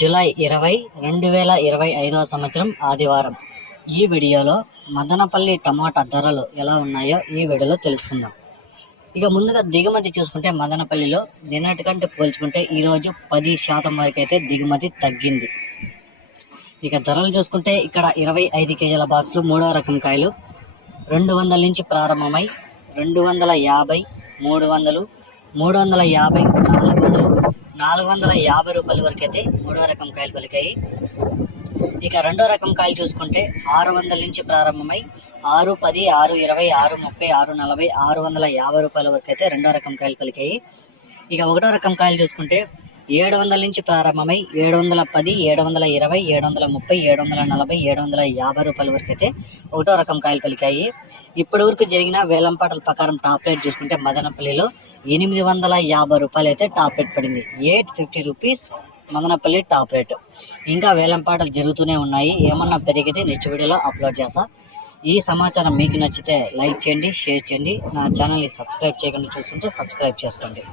July 20, 2025 సంవత్సరం ఆదివారం. ఈ వీడియోలో మదనపల్లి టమాటా ధరలు ఎలా ఉన్నాయో ఈ వీడియోలో తెలుసుకుందాం. ఇక ముందుగా దిగుమతి చూసుకుంటే మదనపల్లిలో నిన్నటికంటే పోల్చుకుంటే ఈరోజు 10% వరకు అయితే దిగుమతి తగ్గింది. ఇక ధరలు చూసుకుంటే ఇక్కడ 25 కేజీల బాక్సులు మూడో రకం కాయలు 200 నుంచి ప్రారంభమై 250, 300, 350, 450 రూపాయల వరకు అయితే మూడో రకం కాయలు పలికాయి. ఇక రెండో రకం కాయలు చూసుకుంటే 600 నుంచి ప్రారంభమై 610, 620, 630, 640, 650 రూపాయల వరకు అయితే రెండో రకం కాయలు పలికాయి. ఇక ఒకటో రకం కాయలు చూసుకుంటే 700 నుంచి ప్రారంభమై 710, 720, 730, 740, 750 రూపాయల వరకు అయితే ఒకటో రకం కాయలు పలికాయి. ఇప్పటి వరకు జరిగిన వేలంపాటల ప్రకారం టాప్ రేట్ చూసుకుంటే మదనపల్లిలో 850 రూపాయలు అయితే టాప్ రేట్ పడింది. 850 రూపీస్ మదనపల్లి టాప్ రేటు. ఇంకా వేలంపాటలు జరుగుతూనే ఉన్నాయి. ఏమన్నా పెరిగితే నెక్స్ట్ వీడియోలో అప్లోడ్ చేస్తా. ఈ సమాచారం మీకు నచ్చితే లైక్ చేయండి, షేర్ చేయండి. నా ఛానల్ని సబ్స్క్రైబ్ చేయకుండా చూస్తుంటే సబ్స్క్రైబ్ చేసుకోండి.